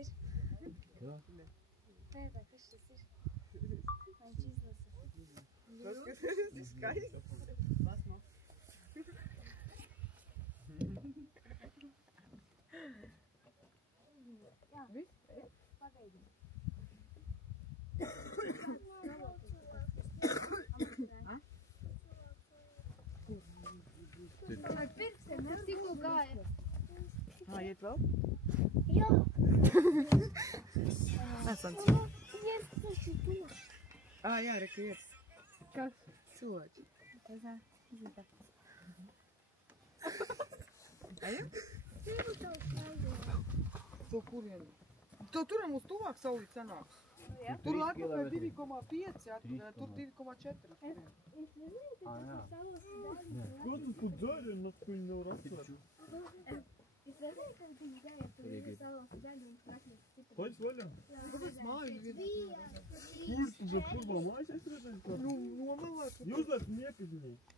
ir? Jā. Nē, tā, kas šis ir? Viņš izlasa. Tas skaisti. Lasmo. Jā. Viss? Pagaidi. Ar pirkstiem, tas tikko gāja. Iet vēl? Jā. Esants. Iet taču tu. Jā, reka iet. Kas? Cilvēki. Tas tā, izlītā. Ejam? Tev tev slēdzīja. To kurienu? To turam uz tuvāk saulīt sanāks. Jā. Tur 3 atpakaļ kilometri. 2,5, tur 2,4. Es nezinu, ka jā. tas salas daļa. Ko tu tur dari un es viņu nevaru atcerēt? Es nezinu, ka viņi gāja tur salas daļu un praktiski citu. Pēc vaļā? Kāpēc māju vienu? Kur tu za futbola mājas es redzēju? Nu, nomalēt. Jūs esat nepazināt.